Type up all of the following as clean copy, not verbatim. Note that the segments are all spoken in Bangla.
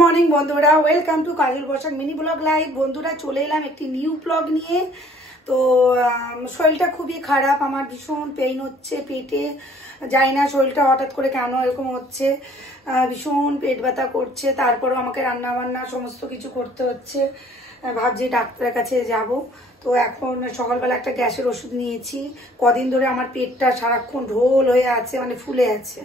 মর্নিং বন্ধুরা, welcome to Kajal Basak mini blog live. বন্ধুরা চলে এলাম একটি নিউ ব্লগ নিয়ে। তো শরীরটা খুবই খারাপ, আমার ভীষণ পেইন হচ্ছে পেটে, জানি না শরীরটা হঠাৎ করে কেন এরকম হচ্ছে, ভীষণ পেট ব্যথা করছে। তারপরেও আমাকে রান্না বান্না সমস্ত কিছু করতে হচ্ছে, ভাবছি ডাক্তারের কাছে যাব। তো এখন সকালবেলা একটা গ্যাসের ওষুধ নিয়েছি। কদিন ধরে আমার পেটটা সারাক্ষণ ঢোল হয়ে আছে, মানে ফুলে আছে।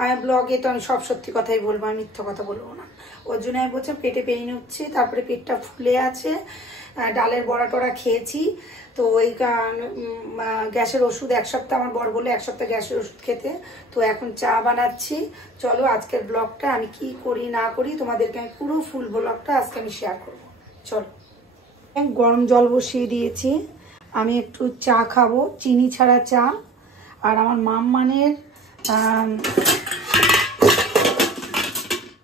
আমি ব্লগে তো আমি সব সত্যি কথাই বলবো, আমি মিথ্যা কথা বলবো না। ওর জন্য আমি বলছি পেটে পেইন হচ্ছে, তারপরে পেটটা ফুলে আছে। ডালের বড়া টড়া খেয়েছি, তো ওই গ্যাসের ওষুধ এক সপ্তাহ, আমার বর বলে এক সপ্তাহ গ্যাসের ওষুধ খেতে। তো এখন চা বানাচ্ছি। চলো আজকের ব্লগটা আমি কি করি না করি তোমাদেরকে আমি পুরো ফুল ব্লগটা আজকে আমি শেয়ার করবো। চলো, গরম জল বসিয়ে দিয়েছি, আমি একটু চা খাবো, চিনি ছাড়া চা। আর আমার মাম্মানের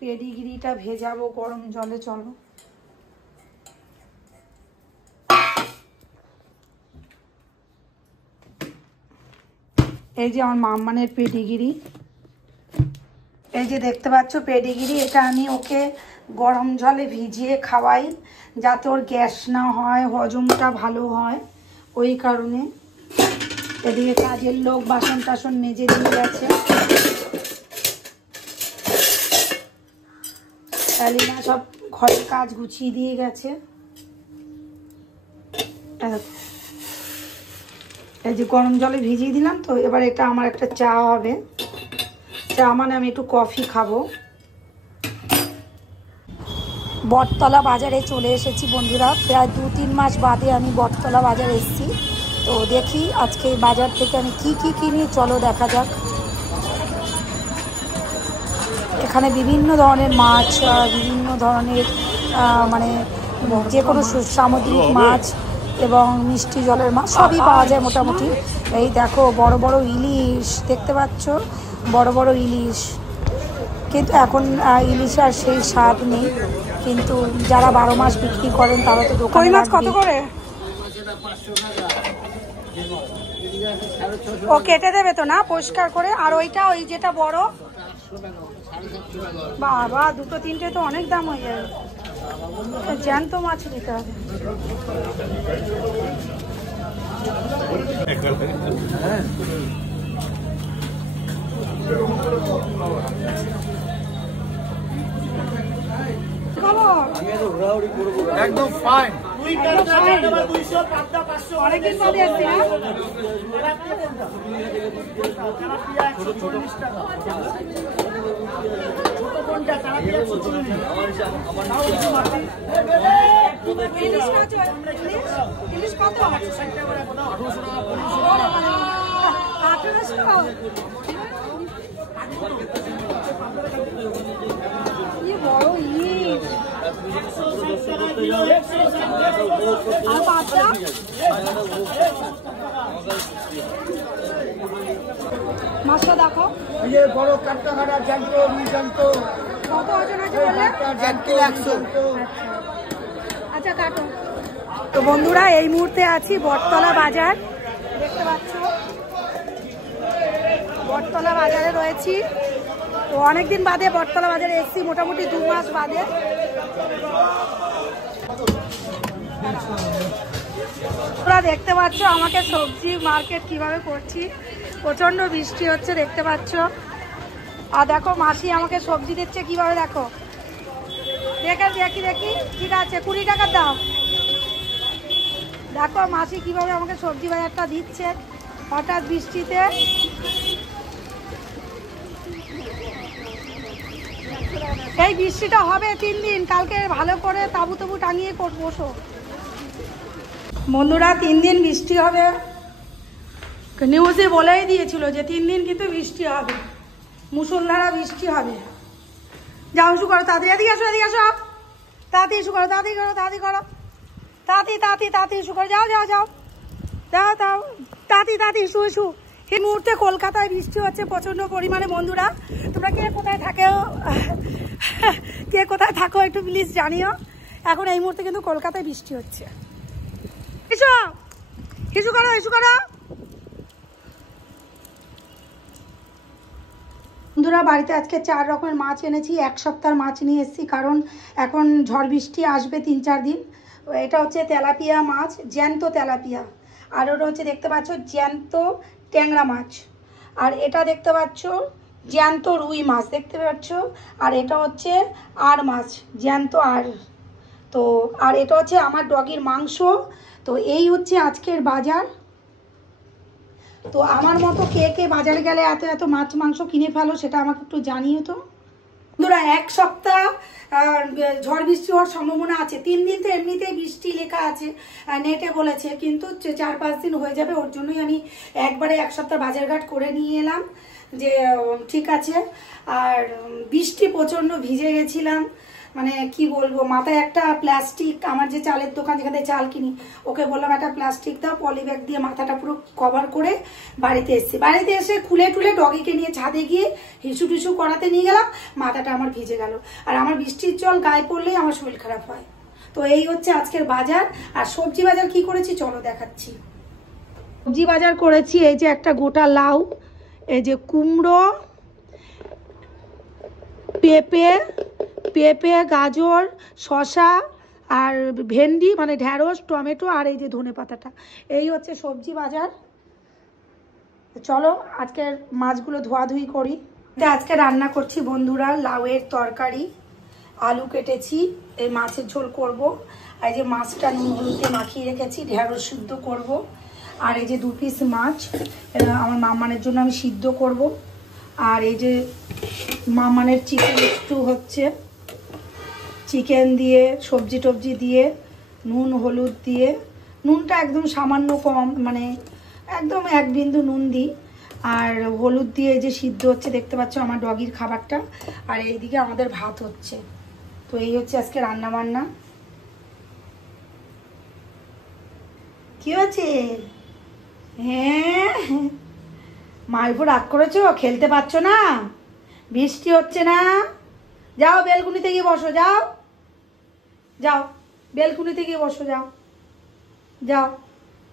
পেডিগ্রিটা ভেজাবো গরম জলে। চলো, এই যে আমার মাম্মানের পেডিগ্রি, এই যে দেখতে পাচ্ছ পেডিগ্রি। এটা আমি ওকে গরম জলে ভিজিয়ে খাওয়াই, যাতে ওর গ্যাস না হয়, হজমটা ভালো হয়, ওই কারণে। এদিকে কাজের লোক বাসন টাসন মেজে দিয়ে গেছে, শালিনা সব ঘরের কাজ গুছিয়ে দিয়ে গেছে। এই যে গরম জলে ভিজিয়ে দিলাম। তো এবার এটা আমার একটা চা হবে, চা মানে আমি একটু কফি খাবো। বটতলা বাজারে চলে এসেছি বন্ধুরা, প্রায় 2-3 মাস বাদে আমি বটতলা বাজারে এসেছি। তো দেখি আজকে বাজার থেকে আমি কি কি কিনি, চলো দেখা যাক। এখানে বিভিন্ন ধরনের মাছ, বিভিন্ন ধরনের মানে যে কোনো সামুদ্রিক মাছ এবং মিষ্টি জলের মাছ সবই পাওয়া যায় মোটামুটি। এই দেখো বড় বড় ইলিশ দেখতে পাচ্ছ, বড় বড় ইলিশ। কিন্তু এখন ইলিশ আর সেই স্বাদ নেই, কিন্তু যারা 12 মাস বিক্রি করেন তারা তো দোকানে। মাছ কত করে? ও কেটে দেবে তো না পরিষ্কার করে? আর ওইটা, ওই যেটা বড়, বাবা 2-3টে তো অনেক দাম হয়ে যায়। জ্যান্ত মাছ নিতে হবে। একদম ফাইন। অনেকদিন বাদে আসছি না? ইলিশ কত? 1800। বড় ইলিশ। আর বাচ্চা মাছটা দেখো, বড় কাঁটা জ্যান্ত জ্যান্ত। কত ওজন আছে বললে? 1 কিলো 100। আচ্ছা কাটো। তো বন্ধুরা এই মুহূর্তে আছি বটতলা বাজার, দেখতে পাচ্ছ বটতলা বাজারে রয়েছি। তো অনেকদিন বাদে বটতলা বাজারে এসেছি, মোটামুটি 2 মাস বাদে। তোমরা দেখতে পাচ্ছ আমাকে সবজি মার্কেট কিভাবে করছি, প্রচন্ড বৃষ্টি হচ্ছে দেখতে পাচ্ছ। আর দেখো মাসি আমাকে সবজি দিচ্ছে কিভাবে, দেখো দেখি ঠিক আছে 20 টাকার দাম। দেখো মাসি কিভাবে আমাকে সবজি বাজারটা দিচ্ছে হঠাৎ বৃষ্টিতে। এই বৃষ্টিটা হবে 3 দিন, কালকে ভালো করে তাবু তাবু টাঙিয়ে বসো বন্ধুরা। 3 দিন বৃষ্টি হবে, নিউজে বলেই দিয়েছিল যে 3 দিন কিন্তু বৃষ্টি হবে, মুষলধারা বৃষ্টি হবে। যাও ইস্যু করো তাড়াতাড়ি, এদিকে আসো তাড়াতাড়ি ইস্যু করো, তাড়াতাড়ি ইস্যু করো, যাও তাড়াতাড়ি ইস্যু। এই মুহূর্তে কলকাতায় বৃষ্টি হচ্ছে প্রচন্ড পরিমাণে বন্ধুরা। তোমরা কে কোথায় থাকো একটু প্লিজ জানিও। এখন এই মুহূর্তে কিন্তু কলকাতায় বৃষ্টি হচ্ছে। ইস্যু করো। বন্ধুরা বাড়িতে আজকে 4 রকমের মাছ এনেছি, 1 সপ্তাহের মাছ নিয়ে এসেছি, কারণ এখন ঝড় বৃষ্টি আসবে 3-4 দিন। এটা হচ্ছে তেলাপিয়া মাছ, জ্যান্ত তেলাপিয়া। আর ওটা হচ্ছে দেখতে পাচ্ছ জ্যান্ত ট্যাংরা মাছ। আর এটা দেখতে পাচ্ছ জ্যান্ত রুই মাছ দেখতে পাচ্ছ। আর এটা হচ্ছে আর মাছ, জ্যান্ত আর। তো আর এটা হচ্ছে আমার ডগির মাংস। তো এই হচ্ছে আজকের বাজার। তো আমার মতো কে কে বাজারে গেলে এত এত মাছ মাংস কিনে ফেলো, সেটা আমাকে একটু জানিও তো বন্ধুরা। 1 সপ্তাহ ঝড় বৃষ্টি হওয়ার সম্ভাবনা আছে। 3 দিন তো এমনিতেই বৃষ্টি লেখা আছে, নেটে বলেছে, কিন্তু 4-5 দিন হয়ে যাবে। ওর জন্যই আমি একবারে 1 সপ্তাহ বাজারঘাট করে নিয়ে এলাম, যে ঠিক আছে। আর বৃষ্টি প্রচণ্ড ভিজে গেছিলাম, মানে কি বলবো, মাথায় একটা প্লাস্টিক, আমার যে চালের দোকান যেখানে চাল কিনি, ওকে বললাম একটা প্লাস্টিক দাও, পলি ব্যাগ দিয়ে মাথাটা পুরো কভার করে বাড়িতে এসেছি। বাড়িতে এসে খুলে টুলে ডগিকে নিয়ে ছাদে গিয়ে হিসু টিসু করাতে নিয়ে গেলাম, মাথাটা আমার ভিজে গেল। আর আমার বৃষ্টির জল গায়ে পড়লেই আমার শরীর খারাপ হয়। তো এই হচ্ছে আজকের বাজার। আর সবজি বাজার কি করেছি চলো দেখাচ্ছি। সবজি বাজার করেছি, এই যে একটা গোটা লাউ, এই যে কুমড়ো, পেঁপে, গাজর, শসা, আর ভেন্ডি মানে ঢ্যাঁড়স, টমেটো, আর এই যে ধনেপাতাটা। এই হচ্ছে সবজি বাজার। চলো আজকের মাছগুলো ধোয়াধুয়ি করি। আজকে রান্না করছি বন্ধুরা লাউয়ের তরকারি, আলু কেটেছি, এই মাছের ঝোল করব। আর এই যে মাছটা নুন হলুদে মাখিয়ে রেখেছি, ঢ্যাঁড়স সিদ্ধ করব। আর এই যে 2 পিস মাছ আমার মামানের জন্য আমি সিদ্ধ করব। আর এই যে মামানের চিকেন একটু হচ্ছে, চিকেন দিয়ে সবজি টবজি দিয়ে নুন হলুদ দিয়ে, নুনটা একদম সামান্য কম, মানে একদম 1 বিন্দু নুন দিই। আর হলুদ দিয়ে এই যে সিদ্ধ হচ্ছে দেখতে পাচ্ছ আমার ডগির খাবারটা। আর এইদিকে আমাদের ভাত হচ্ছে। তো এই হচ্ছে আজকে রান্না বান্না। কি হচ্ছে? হ্যাঁ, মায়ের উপর রাগ করেছো, খেলতে পারছো না, বৃষ্টি হচ্ছে না, যাও বেলকুনিতে গিয়ে বসো, যাও যাও বেলকুনিতে গিয়ে বসো, যাও যাও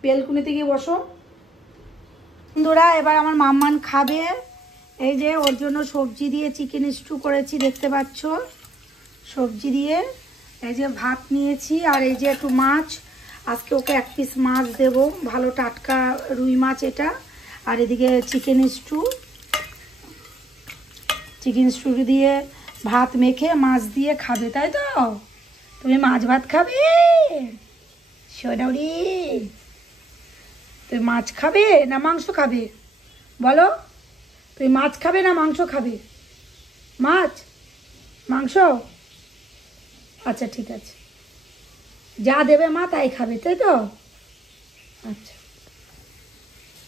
বেলকুনিতে গিয়ে বসো। বন্ধুরা এবার আমার মাম্মান খাবে। এই যে ওর জন্য সবজি দিয়ে চিকেন স্টু করেছি দেখতে পাচ্ছ, সবজি দিয়ে। এই যে ভাত নিয়েছি, আর এই যে একটু মাছ, আজকে ওকে 1 পিস মাছ দেব, ভালো টাটকা রুই মাছ এটা। আর এদিকে চিকেন স্টু দিয়ে ভাত মেখে মাছ দিয়ে খাবে, তাই তো? তুমি মাছ ভাত খাবে সোনাউরি? তুমি মাছ খাবে না মাংস খাবে বলো? তুমি মাছ খাবে না মাংস খাবে? মাংস? আচ্ছা ঠিক আছে, যা দেবে মা তাই খাবে, তাই তো? আচ্ছা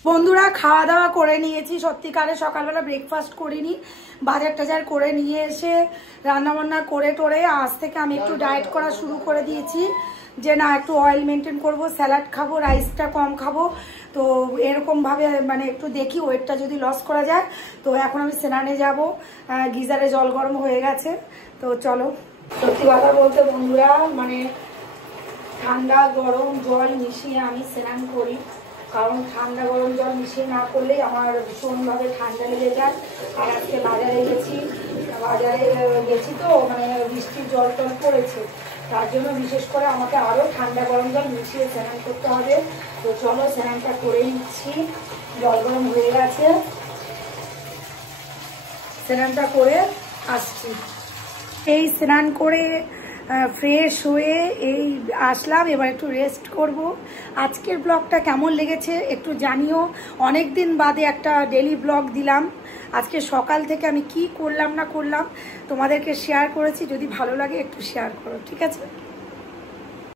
বন্ধুরা খাওয়া দাওয়া করে নিয়েছি, সত্যিকারে সকালবেলা ব্রেকফাস্ট করিনি, বাজার টাজার করে নিয়ে এসে রান্নাবান্না করে টোরে আজ থেকে আমি একটু ডায়েট করা শুরু করে দিয়েছি, যে না একটু অয়েল মেনটেন করব, স্যালাড খাবো, রাইসটা কম খাবো। তো এরকমভাবে মানে একটু দেখি ওয়েটটা যদি লস করা যায়। তো এখন আমি স্নানে যাব, গিজারে জল গরম হয়ে গেছে। তো চলো, সত্যি কথা বলতে বন্ধুরা মানে ঠান্ডা গরম জল মিশিয়ে আমি স্নান করি, কারণ ঠান্ডা গরম জল মিশিয়ে না করলেই আমার ভীষণভাবে ঠান্ডা লেগে যায়। আর আজকে বাজারে গেছি তো মানে বৃষ্টির জল টল পড়েছে, তার জন্য বিশেষ করে আমাকে আরও ঠান্ডা গরম জল মিশিয়ে স্নান করতে হবে। তো চলো স্নানটা করে নিচ্ছি, জল গরম হয়ে গেছে, স্নানটা করে আসছি। এই স্নান করে ফ্রেশ হয়ে এই আসলাম, এবার একটু রেস্ট করব। আজকের ব্লগটা কেমন লেগেছে একটু জানিও। অনেক দিন বাদে একটা ডেলি ব্লগ দিলাম। আজকে সকাল থেকে আমি কি করলাম না করলাম তোমাদেরকে শেয়ার করেছি। যদি ভালো লাগে একটু শেয়ার করো, ঠিক আছে?